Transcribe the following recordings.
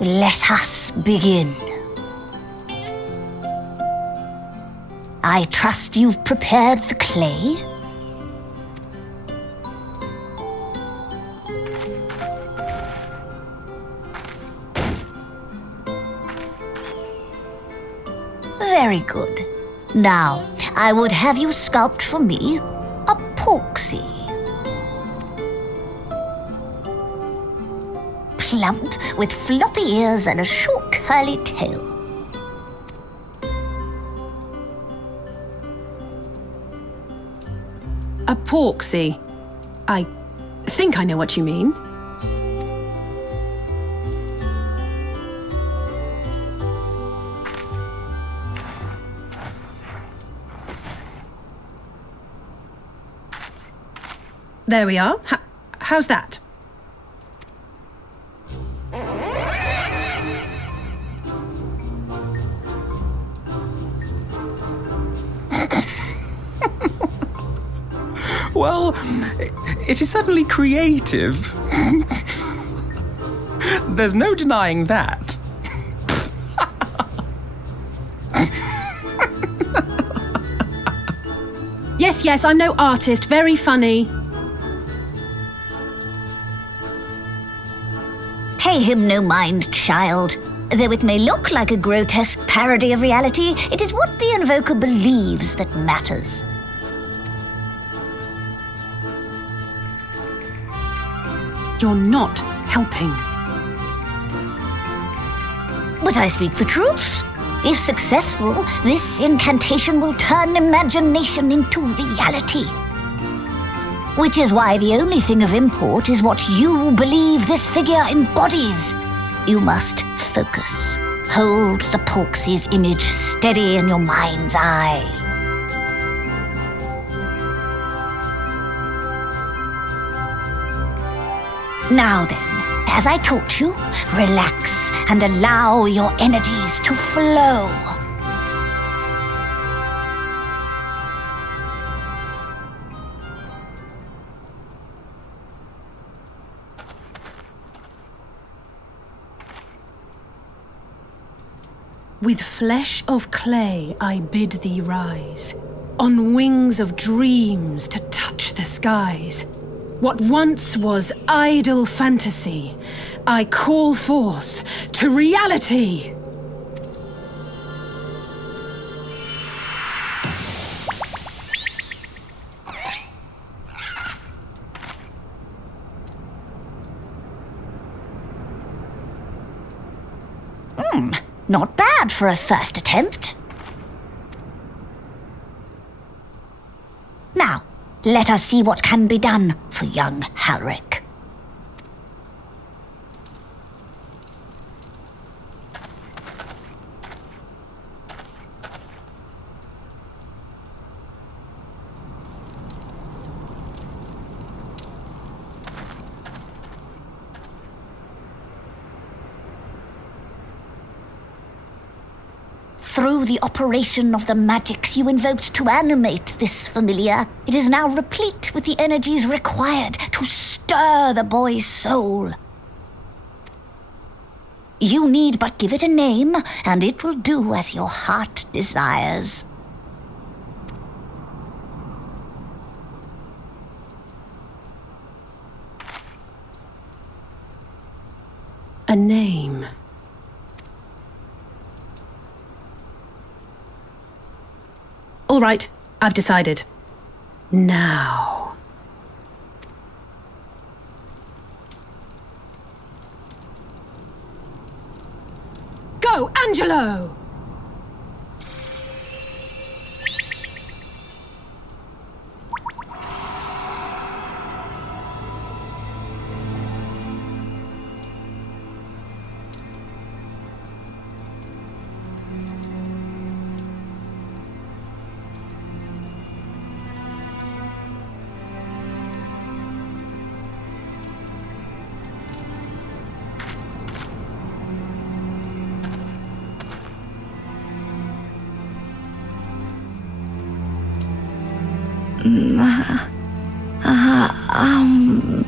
Let us begin. I trust you've prepared the clay? Very good. Now, I would have you sculpt for me a porksy. Plump, with floppy ears and a short curly tail. A porksy? I think I know what you mean. There we are. How's that? Well, it is certainly creative. There's no denying that. Yes, I'm no artist. Very funny. Pay him no mind, child. Though it may look like a grotesque parody of reality, it is what the invoker believes that matters. You're not helping. But I speak the truth. If successful, this incantation will turn imagination into reality. Which is why the only thing of import is what you believe this figure embodies. You must focus. Hold the porksy's image steady in your mind's eye. Now then, as I taught you, relax and allow your energies to flow. With flesh of clay I bid thee rise, on wings of dreams to touch the skies. What once was idle fantasy, I call forth to reality. Not bad for a first attempt. Now, let us see what can be done for young Halric. Through the operation of the magics you invoked to animate this familiar, it is now replete with the energies required to stir the boy's soul. You need but give it a name, and it will do as your heart desires. A name. All right, I've decided. Now. Go, Angelo! Mother, I...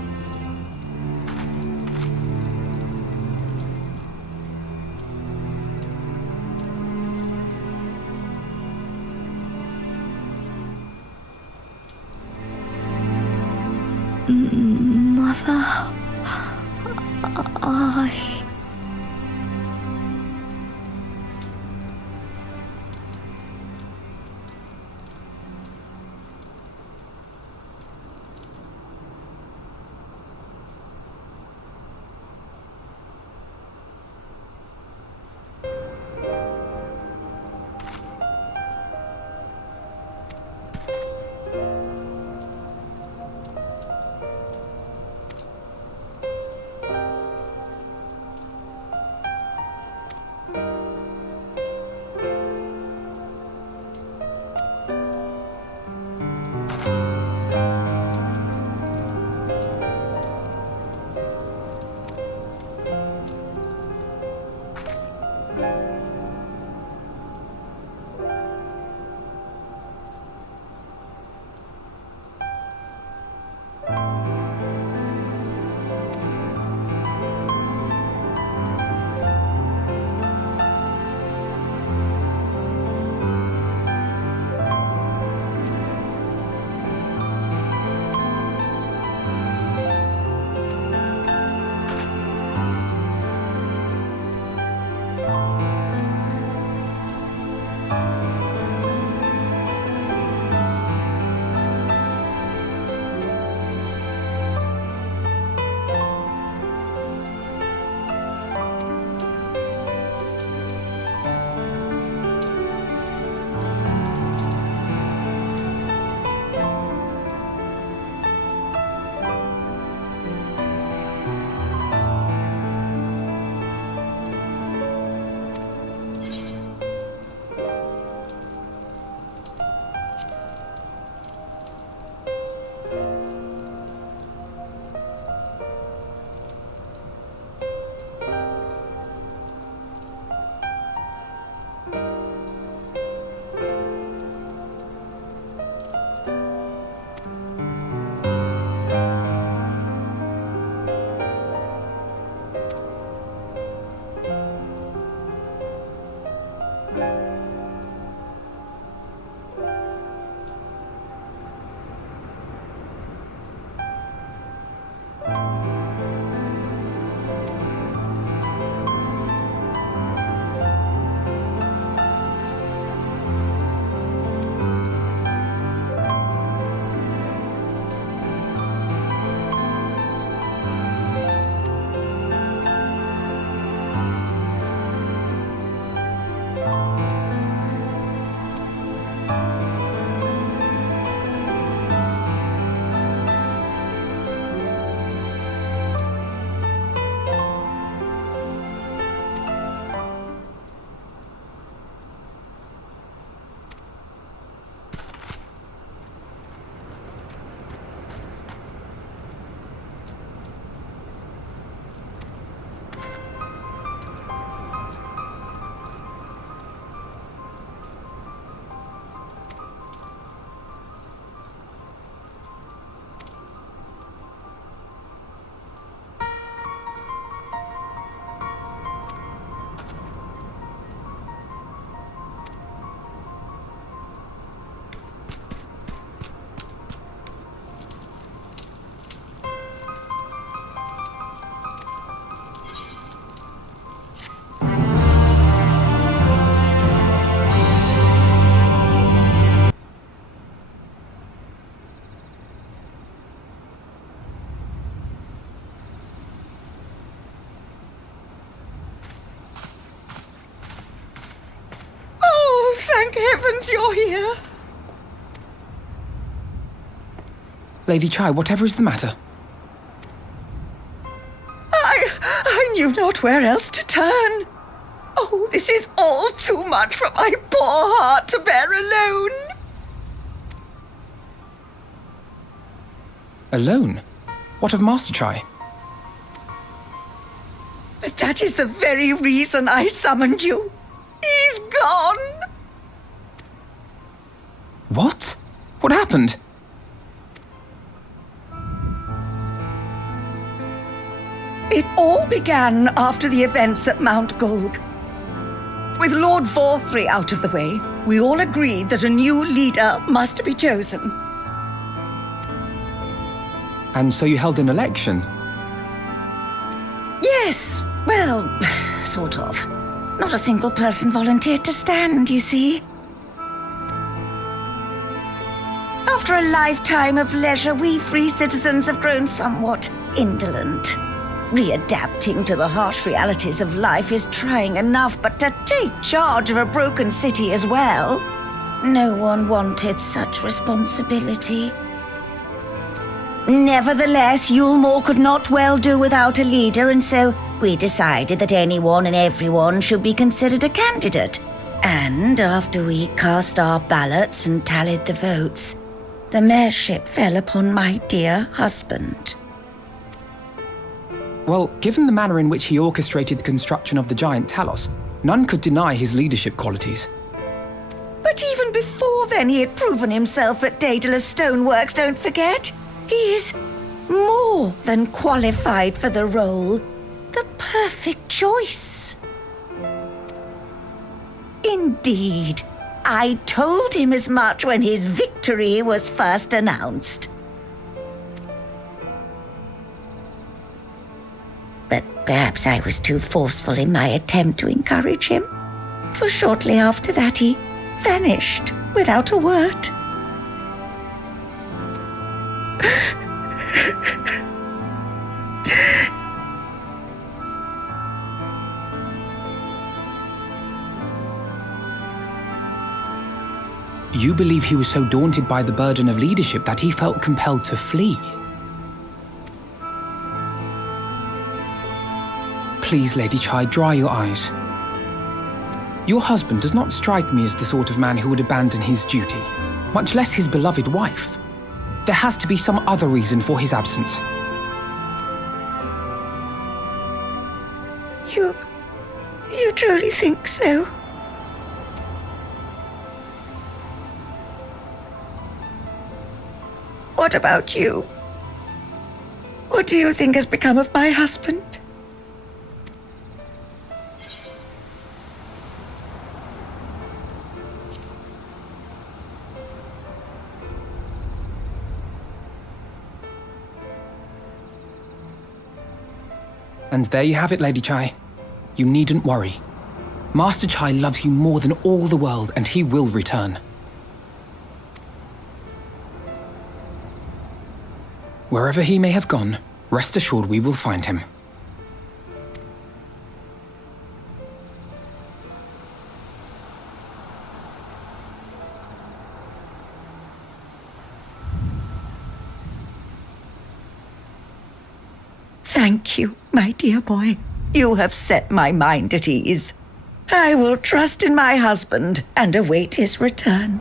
Thank heavens you're here. Lady Chai, whatever is the matter? I knew not where else to turn. Oh, this is all too much for my poor heart to bear alone. Alone? What of Master Chai? That is the very reason I summoned you. He's gone. What? What happened? all began after the events at Mount Golg. With Lord Vorthry out of the way, we all agreed that a new leader must be chosen. And so you held an election? Yes, well, sort of. Not a single person volunteered to stand, you see. After a lifetime of leisure, we free citizens have grown somewhat indolent. Readapting to the harsh realities of life is trying enough, but to take charge of a broken city as well, no one wanted such responsibility. Nevertheless, Yulmore could not well do without a leader, and so we decided that anyone and everyone should be considered a candidate. And after we cast our ballots and tallied the votes, the mayorship fell upon my dear husband. Well, given the manner in which he orchestrated the construction of the giant Talos, none could deny his leadership qualities. But even before then, he had proven himself at Daedalus Stoneworks, don't forget. He is more than qualified for the role. The perfect choice. Indeed, I told him as much when his victory was first announced. But perhaps I was too forceful in my attempt to encourage him, for shortly after that he vanished without a word. You believe he was so daunted by the burden of leadership that he felt compelled to flee? Please, Lady Chai, dry your eyes. Your husband does not strike me as the sort of man who would abandon his duty, much less his beloved wife. There has to be some other reason for his absence. You truly think so? What about you? What do you think has become of my husband? And there you have it, Lady Chai. You needn't worry. Master Chai loves you more than all the world, and he will return. Wherever he may have gone, rest assured we will find him. Thank you, my dear boy. You have set my mind at ease. I will trust in my husband and await his return.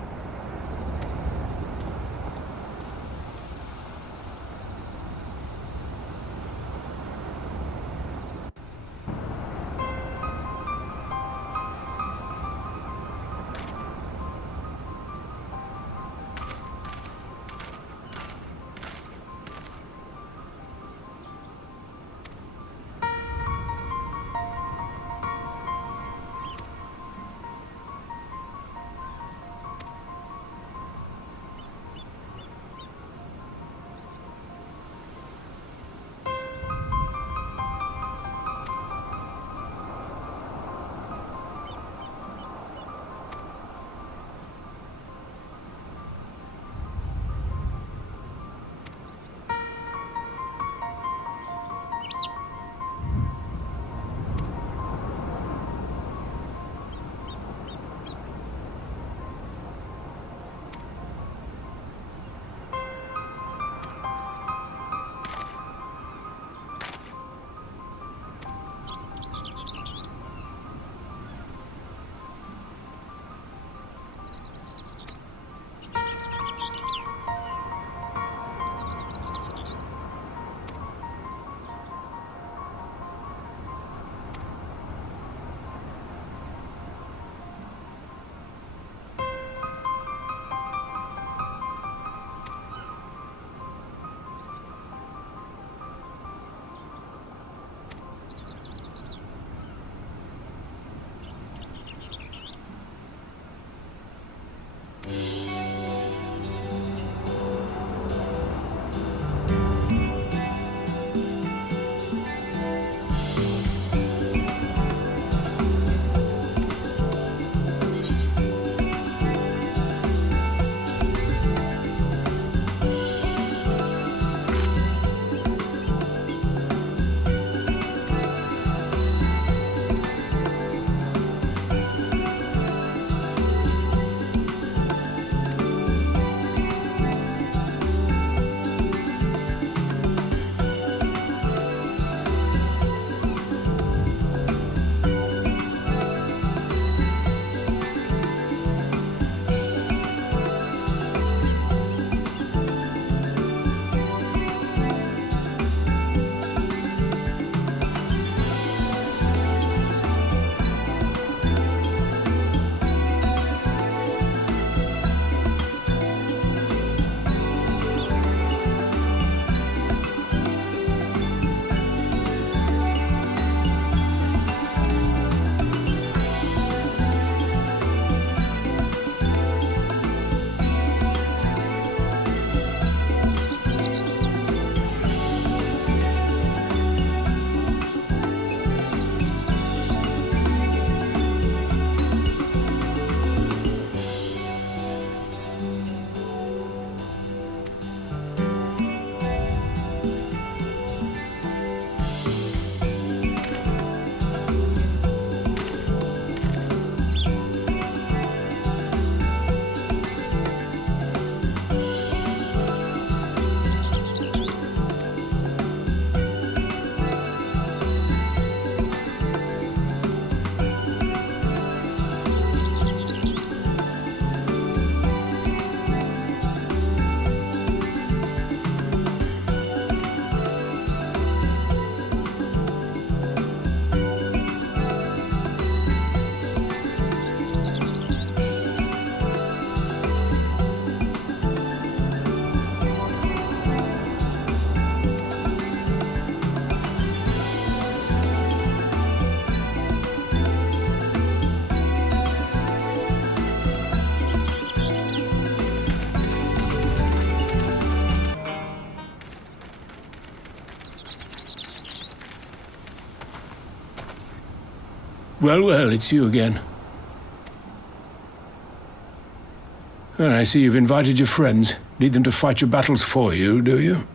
Well, it's you again. And I see you've invited your friends. Need them to fight your battles for you, do you?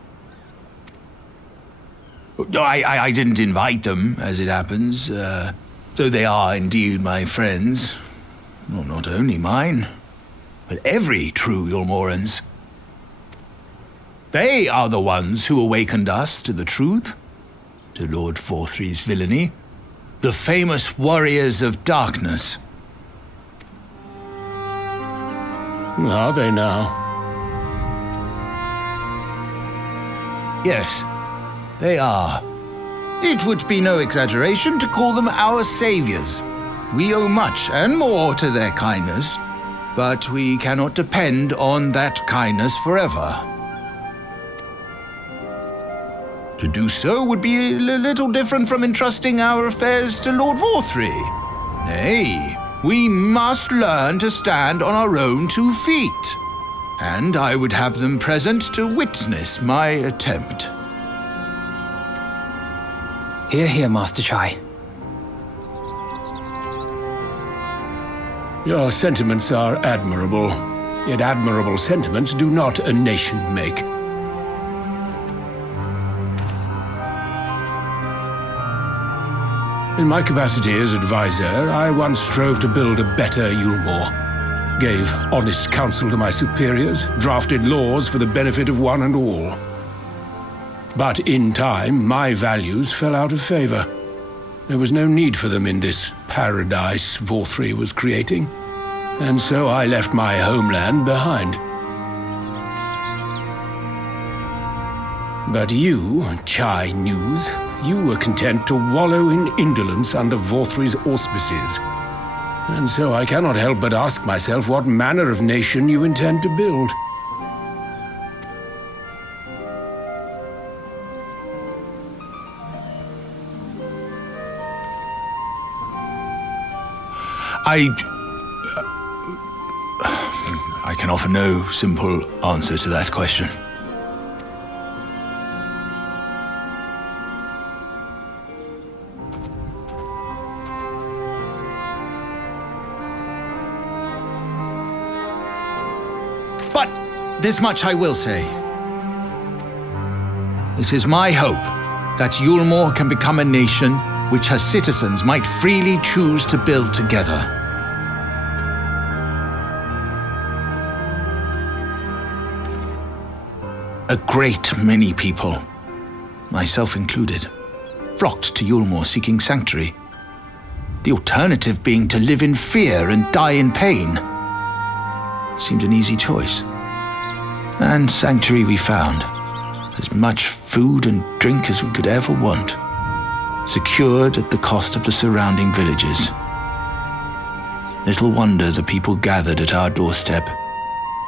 No, I didn't invite them, as it happens, though they are indeed my friends. Well, not only mine, but every true Yulmoran's. They are the ones who awakened us to the truth, to Lord Vorthry's villainy, the famous warriors of darkness. Are they now? Yes, they are. It would be no exaggeration to call them our saviors. We owe much and more to their kindness, but we cannot depend on that kindness forever. To do so would be a little different from entrusting our affairs to Lord Vorthry. Nay, we must learn to stand on our own 2 feet. And I would have them present to witness my attempt. Hear, hear, Master Chai. Your sentiments are admirable. Yet admirable sentiments do not a nation make. In my capacity as advisor, I once strove to build a better Yulmore. Gave honest counsel to my superiors, drafted laws for the benefit of one and all. But in time, my values fell out of favor. There was no need for them in this paradise Vorthry was creating, and so I left my homeland behind. But you, Chai News, you were content to wallow in indolence under Vorthry's auspices. And so I cannot help but ask myself what manner of nation you intend to build. I can offer no simple answer to that question. But this much I will say. It is my hope that Yulmore can become a nation which her citizens might freely choose to build together. A great many people, myself included, flocked to Yulmore seeking sanctuary. The alternative being to live in fear and die in pain. Seemed an easy choice. And sanctuary we found. As much food and drink as we could ever want. Secured at the cost of the surrounding villages. Little wonder the people gathered at our doorstep,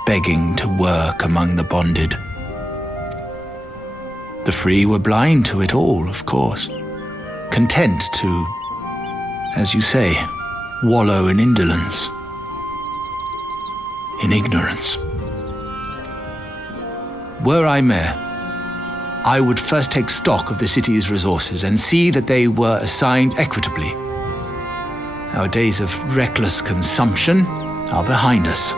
begging to work among the bonded. The free were blind to it all, of course, content to, as you say, wallow in indolence, in ignorance. Were I mayor, I would first take stock of the city's resources and see that they were assigned equitably. Our days of reckless consumption are behind us.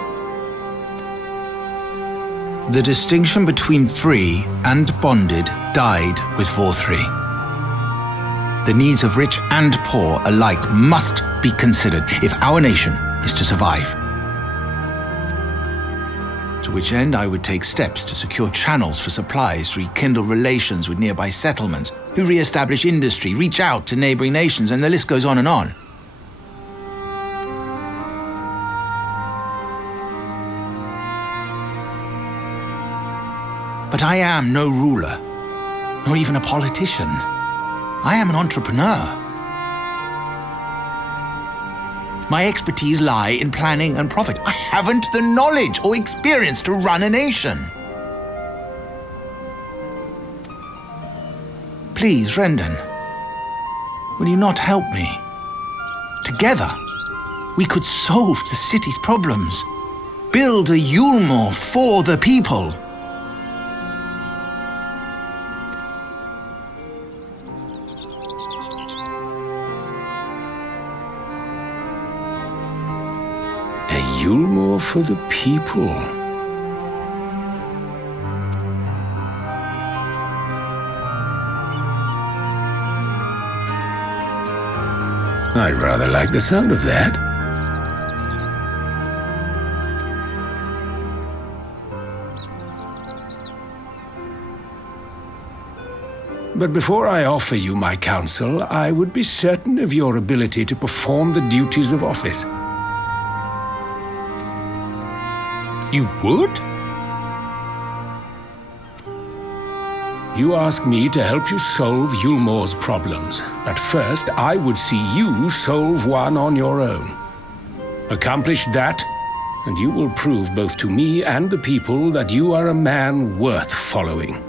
The distinction between free and bonded died with Vorthry. The needs of rich and poor alike must be considered if our nation is to survive. To which end I would take steps to secure channels for supplies, rekindle relations with nearby settlements, who re-establish industry, reach out to neighboring nations, and the list goes on and on. But I am no ruler, nor even a politician. I am an entrepreneur. My expertise lie in planning and profit. I haven't the knowledge or experience to run a nation. Please, Rendon, will you not help me? Together, we could solve the city's problems. Build a Yulmore for the people. for the people. I rather like the sound of that. But before I offer you my counsel, I would be certain of your ability to perform the duties of office. You would? You ask me to help you solve Yulmore's problems, but first I would see you solve one on your own. Accomplish that, and you will prove both to me and the people that you are a man worth following.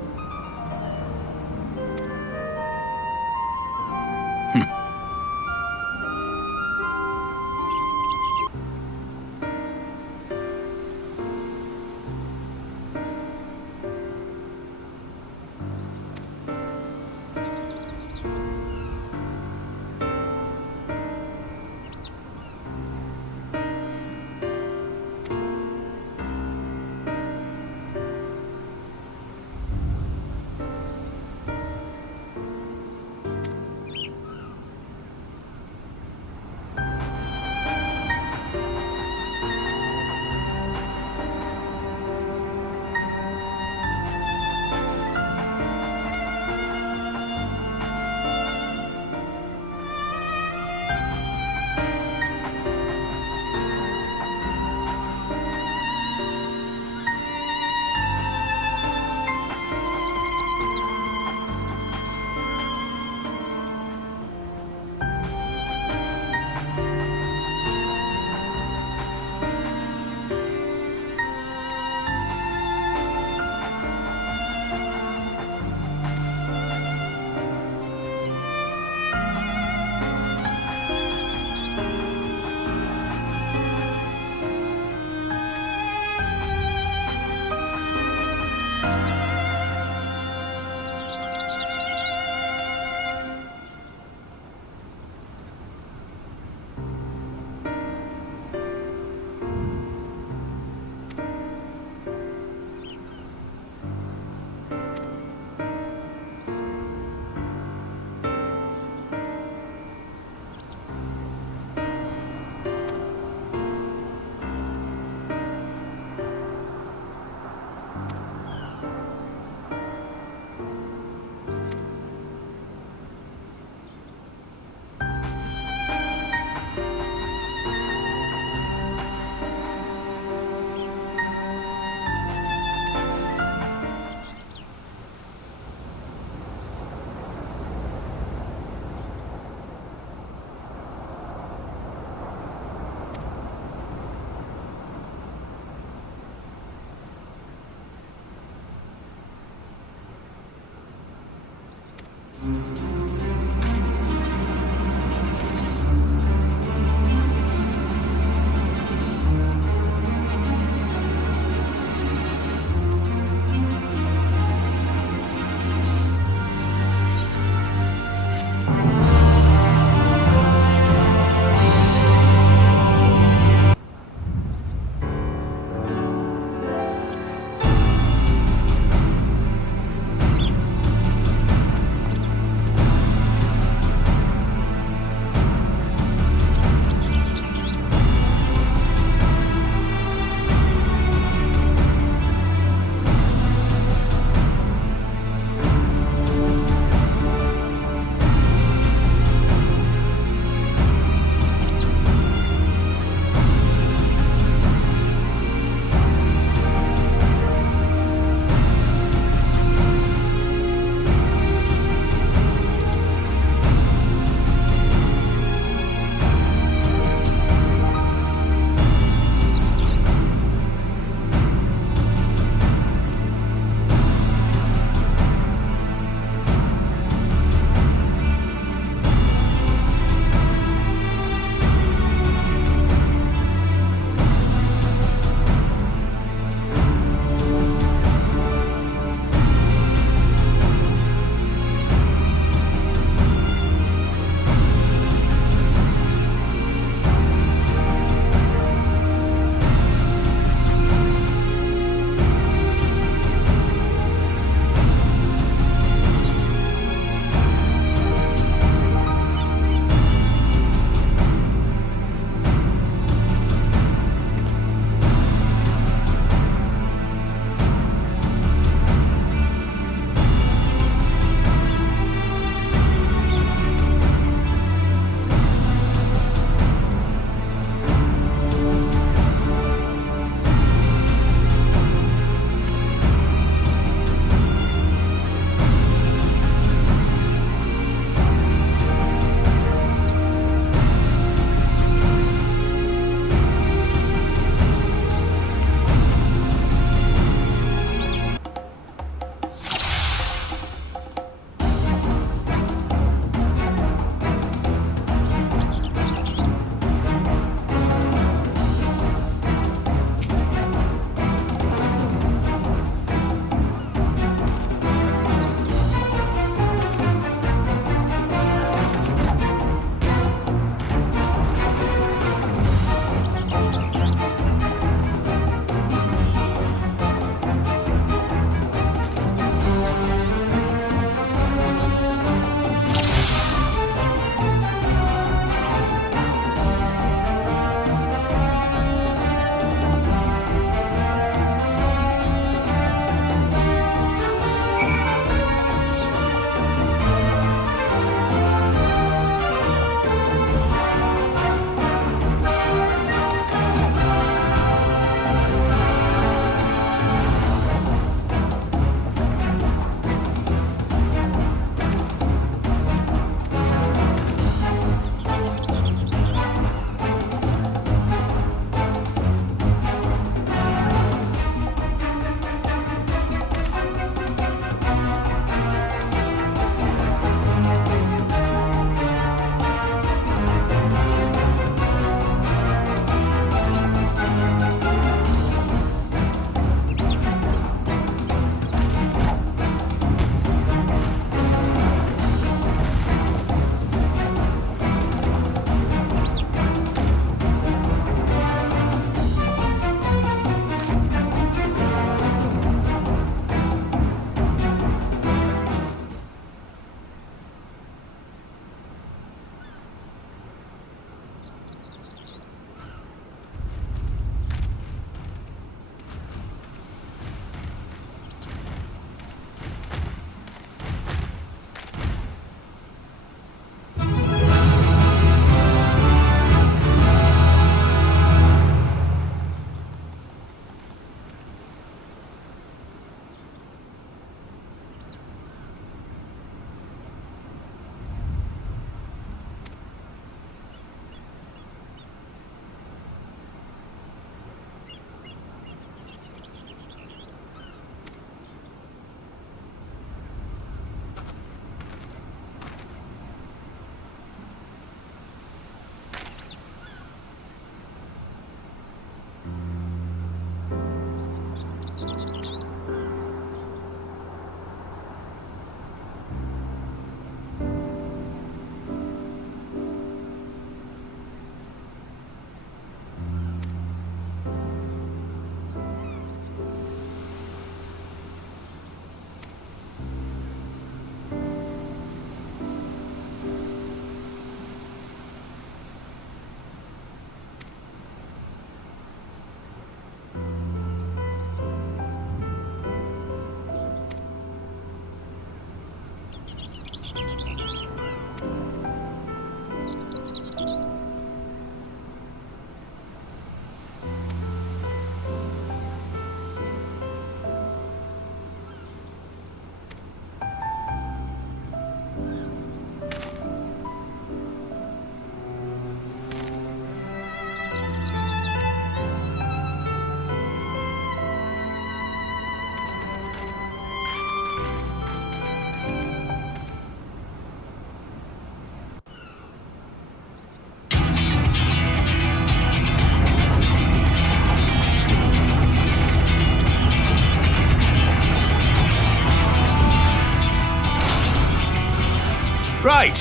Right.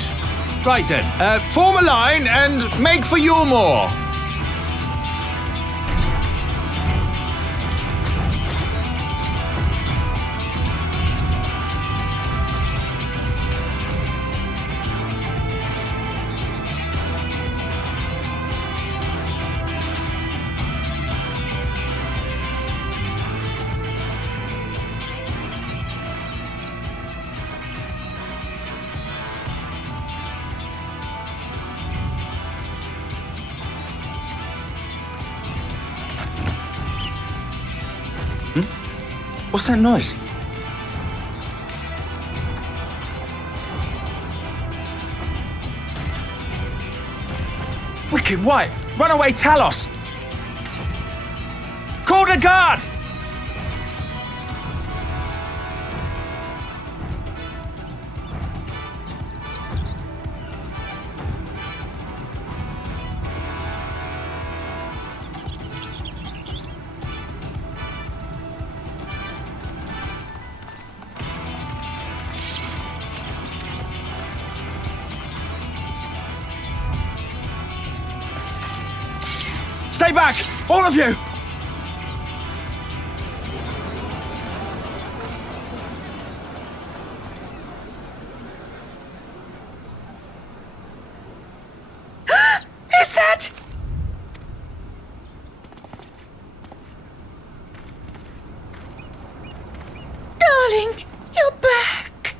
Right then. Form a line and make for Yulmore. What's that noise? Wicked White! Run away, Talos! Call the guard! Stay back! All of you! Is that... Darling, you're back.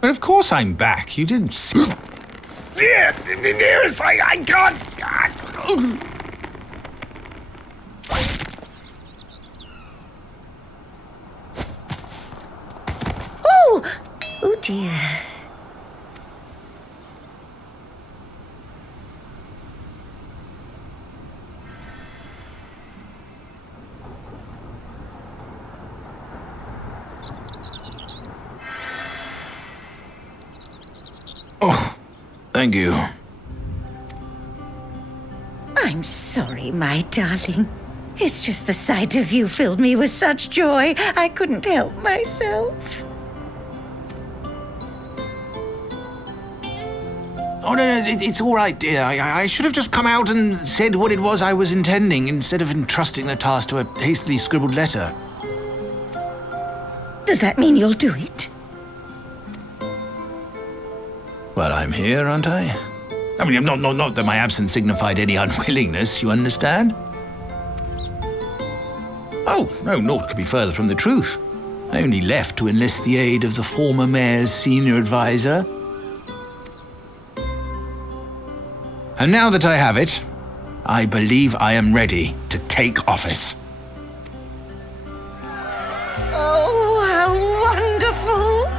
Well, of course I'm back. You didn't see... Dearest, I can't... Oh dear. Oh, thank you. I'm sorry, my darling. It's just the sight of you filled me with such joy, I couldn't help myself. Oh, no, it's all right, dear. I should have just come out and said what it was I was intending instead of entrusting the task to a hastily scribbled letter. Does that mean you'll do it? Well, I'm here, aren't I? I mean, not that my absence signified any unwillingness, you understand? Oh, no, naught could be further from the truth. I only left to enlist the aid of the former mayor's senior advisor. And now that I have it, I believe I am ready to take office. Oh, how wonderful!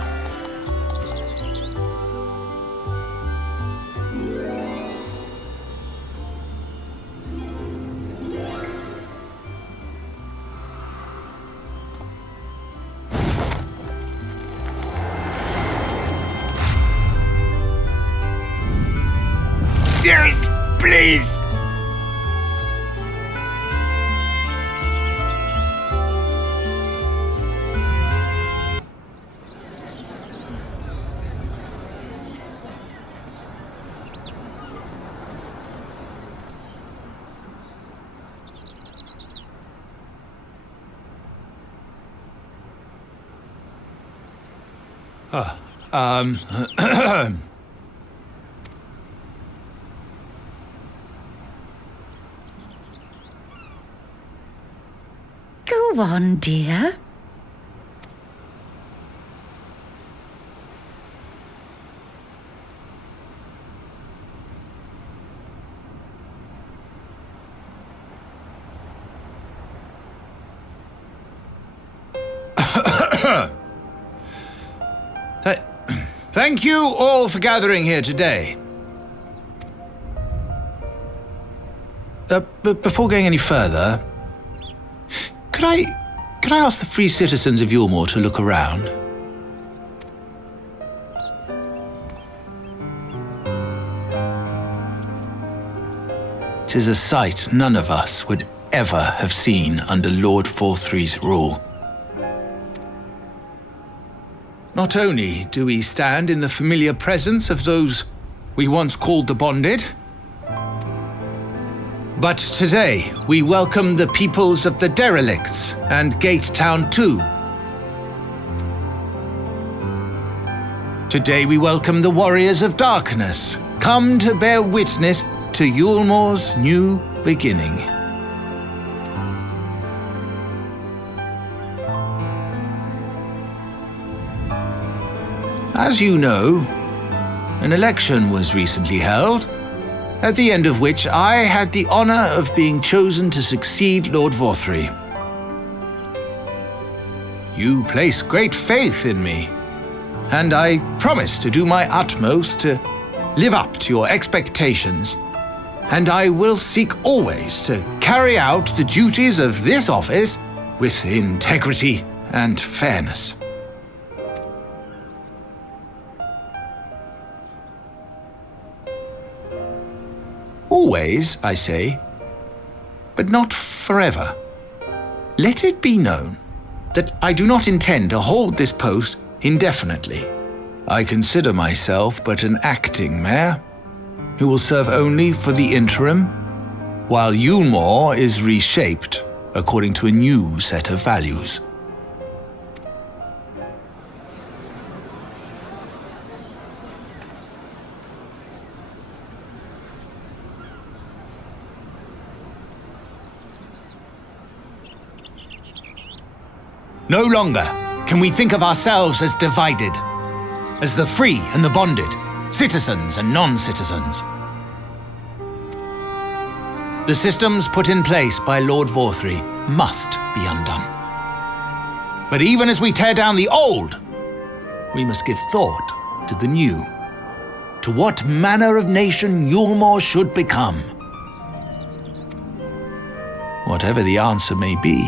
Dearest, please! Go on, dear. Thank you all for gathering here today. But before going any further, could I ask the free citizens of Yulmore to look around? 'Tis a sight none of us would ever have seen under Lord Forthree's rule. Not only do we stand in the familiar presence of those we once called the Bonded, but today we welcome the peoples of the Derelicts and Gate Town too. Today we welcome the Warriors of Darkness, come to bear witness to Yulmore's new beginning. As you know, an election was recently held, at the end of which I had the honor of being chosen to succeed Lord Vorthry. You place great faith in me, and I promise to do my utmost to live up to your expectations, and I will seek always to carry out the duties of this office with integrity and fairness. Always, I say, but not forever. Let it be known that I do not intend to hold this post indefinitely. I consider myself but an acting mayor who will serve only for the interim, while Yulmore is reshaped according to a new set of values. No longer can we think of ourselves as divided, as the free and the bonded, citizens and non-citizens. The systems put in place by Lord Vorthry must be undone. But even as we tear down the old, we must give thought to the new, to what manner of nation Yulmore should become. Whatever the answer may be,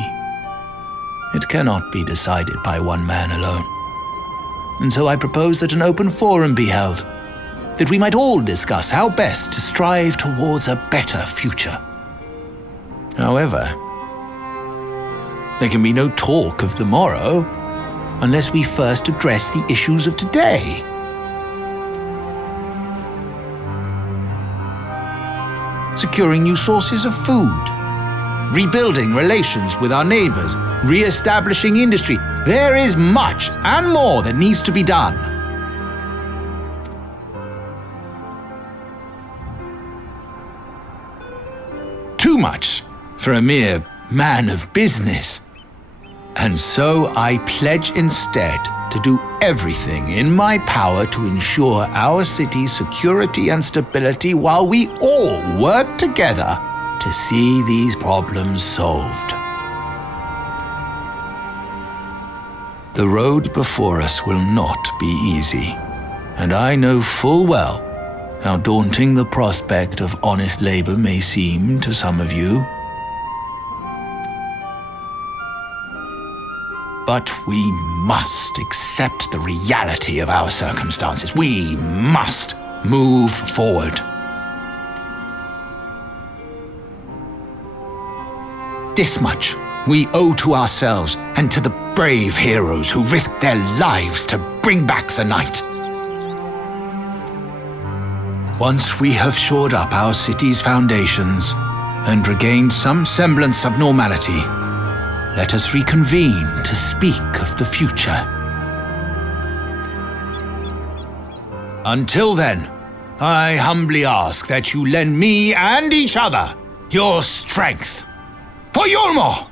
it cannot be decided by one man alone. And so I propose that an open forum be held, that we might all discuss how best to strive towards a better future. However, there can be no talk of the morrow unless we first address the issues of today. Securing new sources of food, rebuilding relations with our neighbors, re-establishing industry. There is much and more that needs to be done. Too much for a mere man of business. And so I pledge instead to do everything in my power to ensure our city's security and stability while we all work together to see these problems solved. The road before us will not be easy, and I know full well how daunting the prospect of honest labor may seem to some of you. But we must accept the reality of our circumstances. We must move forward. This much we owe to ourselves and to the brave heroes who risked their lives to bring back the night. Once we have shored up our city's foundations and regained some semblance of normality, let us reconvene to speak of the future. Until then, I humbly ask that you lend me and each other your strength. For Yulmore!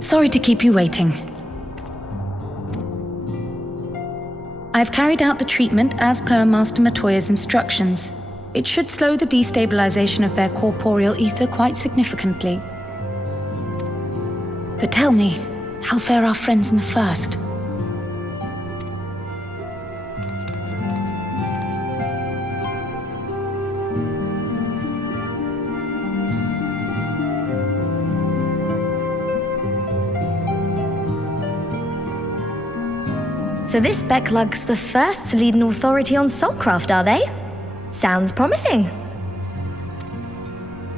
Sorry to keep you waiting. I've carried out the treatment as per Master Matoya's instructions. It should slow the destabilization of their corporeal ether quite significantly. But tell me, how fare our friends in the first? So this Becklug's the first to lead an authority on soulcraft, are they? Sounds promising.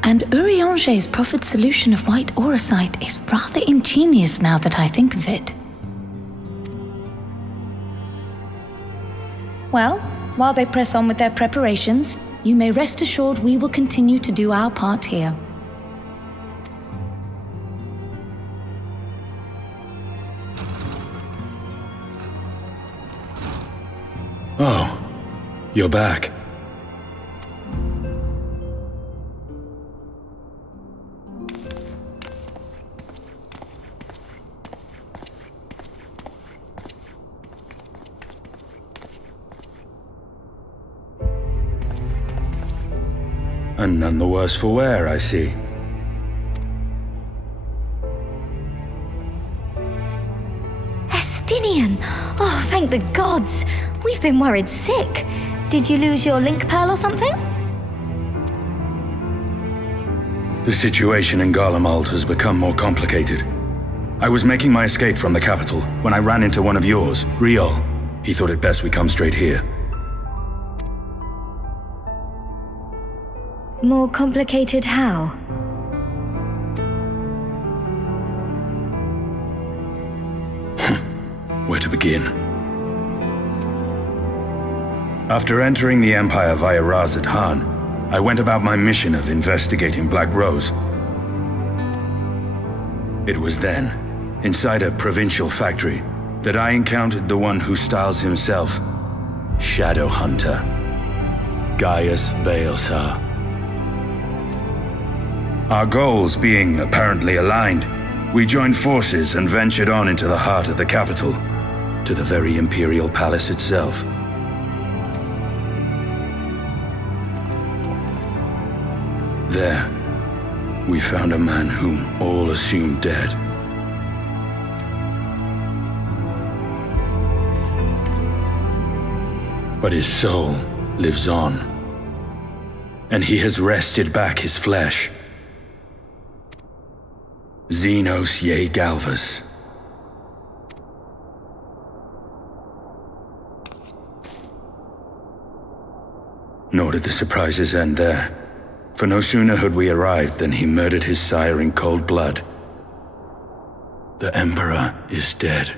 And Urianger's proffered solution of white auracite is rather ingenious now that I think of it. Well, while they press on with their preparations, you may rest assured we will continue to do our part here. Oh, you're back. And none the worse for wear, I see. Estinian! Oh, thank the gods! We've been worried sick. Did you lose your link pearl or something? The situation in Garlemald has become more complicated. I was making my escape from the capital when I ran into one of yours, Riol. He thought it best we come straight here. More complicated how? Where to begin? After entering the Empire via Razad Han, I went about my mission of investigating Black Rose. It was then, inside a provincial factory, that I encountered the one who styles himself Shadow Hunter, Gaius Baelsar. Our goals being apparently aligned, we joined forces and ventured on into the heart of the capital, to the very Imperial Palace itself. There, we found a man whom all assumed dead. But his soul lives on, and he has wrested back his flesh. Xenos Ye Galvas. Nor did the surprises end there. For no sooner had we arrived than he murdered his sire in cold blood. The Emperor is dead.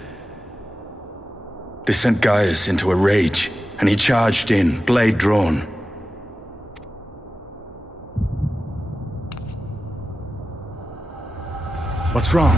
This sent Gaius into a rage, and he charged in, blade drawn. What's wrong?